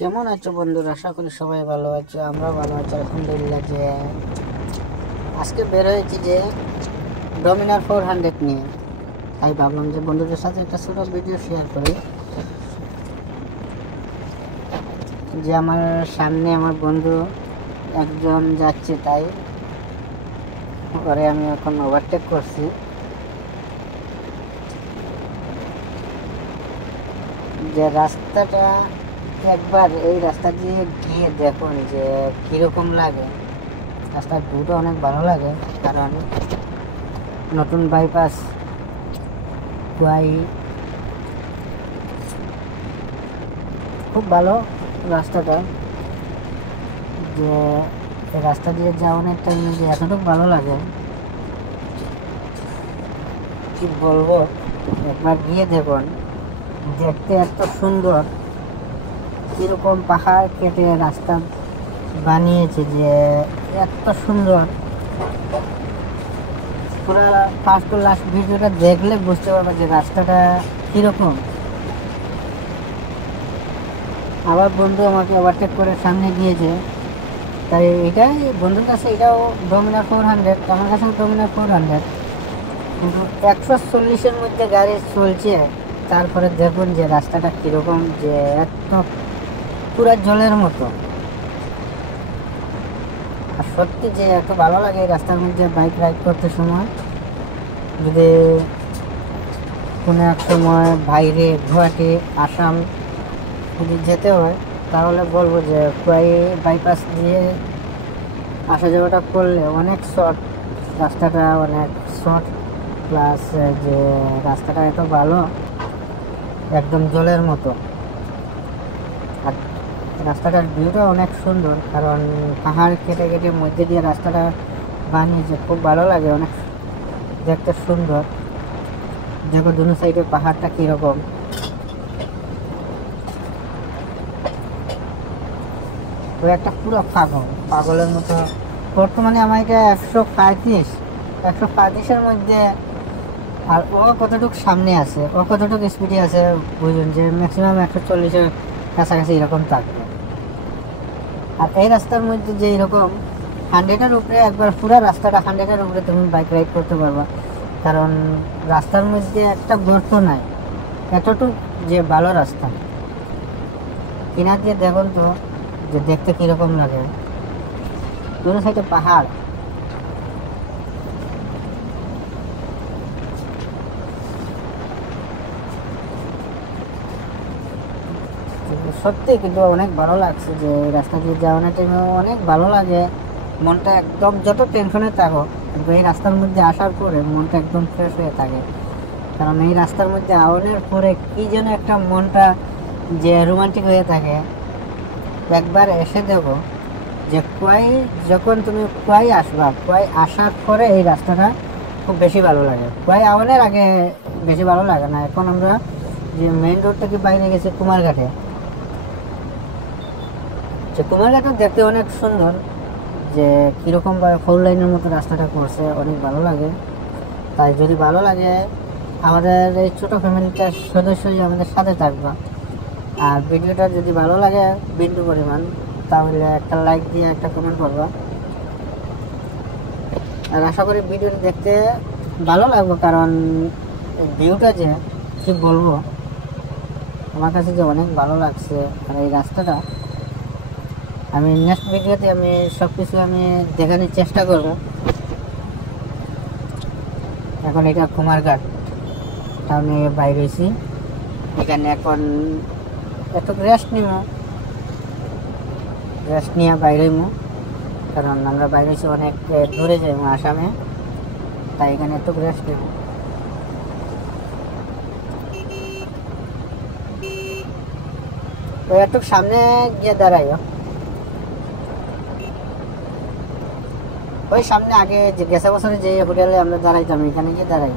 কেমন আছো বন্ধুরা? আশা করি সবাই ভালো আছো, আমরা ভালো আছি আলহামদুলিল্লাহ। যে আজকে বের হয়েছি যে ডমিনার 400 নিয়ে, তাই ভাবলাম যে বন্ধুদের সাথে একটা ছোট ভিডিও শেয়ার করি। যে আমার সামনে আমার বন্ধু একজন যাচ্ছে, তাই পরে আমি এখন ওভারটেক করছি। যে রাস্তাটা একবার এই রাস্তা দিয়ে গিয়ে দেখুন যে কীরকম লাগে। রাস্তার ভিউটা অনেক ভালো লাগে, কারণ নতুন বাইপাস খুব ভালো রাস্তাটা। যে রাস্তা দিয়ে যাওয়ানোর টাইমে যে এতটুকু ভালো লাগে কি বলবো, একবার গিয়ে দেখুন। দেখতে এত সুন্দর, কীরকম পাহাড় কেটে রাস্তা বানিয়েছে, যে এত সুন্দর। পুরো ফার্স্ট টু লাস্ট ভিডিওটা দেখলে বুঝতে পারবে যে রাস্তাটা কীরকম। আবার বন্ধু আমাকে ওভারটেক করে সামনে গিয়েছে, তাই এটাই বন্ধুর কাছে এটাও ডমিনার 400, আমার কাছেও ডমিনার 400, কিন্তু 140-এর মধ্যে গাড়ি চলছে। তারপরে দেখুন যে রাস্তাটা কীরকম, যে এত পুরো জলের মতো। আর সত্যি যে এত ভালো লাগে এই রাস্তার মধ্যে বাইক রাইড করতে সময়। যদি কোনো এক সময় বাইরে গুয়াহাটি, আসাম যদি যেতে হয়, তাহলে বলবো যে কুয়াই বাইপাস দিয়ে আসা যাওয়াটা করলে অনেক শর্ট, রাস্তাটা অনেক শর্ট, প্লাস যে রাস্তাটা এত ভালো, একদম জলের মতো। আর রাস্তাটার ভিউটা অনেক সুন্দর, কারণ পাহাড় কেটে কেটে মধ্যে দিয়ে রাস্তাটা বানিয়েছে, খুব ভালো লাগে, অনেক দেখতে সুন্দর। দেখো দুনো সাইডে পাহাড়টা কীরকম। তো একটা পুরো পাগলের মতো। বর্তমানে আমার এটা 135-এর মধ্যে। আর ও কতটুকু সামনে আছে, ও কতটুকু স্পিডে আছে বুঝুন, যে ম্যাক্সিমাম 140-এর কাছাকাছি এরকম থাকবে। আর এই রাস্তার মধ্যে যে এরকম 100-এর উপরে, একবার পুরো রাস্তাটা 100-এর উপরে তুমি বাইক রাইড করতে পারবা, কারণ রাস্তার মধ্যে একটা গর্ত নাই, এতটুকু যে ভালো রাস্তা। কিনার দিয়ে দেখুন তো যে দেখতে কীরকম লাগে, দুটো সাইডে পাহাড়। সত্যি কিন্তু অনেক ভালো লাগছে, যে রাস্তা দিয়ে যাওয়ানোর টাইমে অনেক ভালো লাগে। মনটা একদম, যত টেনশনে থাকো, কিন্তু এই রাস্তার মধ্যে আসার পরে মনটা একদম ফ্রেশ হয়ে থাকে। কারণ এই রাস্তার মধ্যে আওয়ানোর পরে কী যেন একটা মনটা যে রোমান্টিক হয়ে থাকে। একবার এসে দেখো যে যখন তুমি কুয়াই আসবা, কুয়াই আসার পরে এই রাস্তাটা খুব বেশি ভালো লাগে। কুয়াই আওয়ানোর আগে বেশি ভালো লাগে না। এখন আমরা যে মেইন রোড থেকে বাইরে গেছি কুমারঘাটে, যে কুমারঘাটও দেখতে অনেক সুন্দর, যে কীরকমভাবে 4 লাইনের মতো রাস্তাটা করছে, অনেক ভালো লাগে। তাই যদি ভালো লাগে, আমাদের এই ছোটো ফ্যামিলিটার সদস্যই আমাদের সাথে থাকবা। আর ভিডিওটা যদি ভালো লাগে বিন্দু পরিমাণ, তাহলে একটা লাইক দিয়ে একটা কমেন্ট করবা। আর আশা করি ভিডিওটা দেখতে ভালো লাগবে, কারণ ভিউটা যে কী বলবো, আমার কাছে যে অনেক ভালো লাগছে। আর এই রাস্তাটা আমি নেক্সট ভিডিওতে আমি সব কিছু আমি দেখানোর চেষ্টা করব। এখন এটা কুমারঘাট টাউনে বাইরে হয়েছি, এখানে এখন একটু রেস্ট নিয়ে বাইরে হইমু, কারণ আমরা বাইরে হয়েছি অনেক দূরে যাইমু আসামে, তাই এখানে একটু রেস্ট নেব। তো একটু সামনে গিয়ে দাঁড়াইও, ওই সামনে আগে যে গেছে বছরে যে হোটেলে আমরা দাঁড়াইতাম, এখানে গিয়ে দাঁড়াই।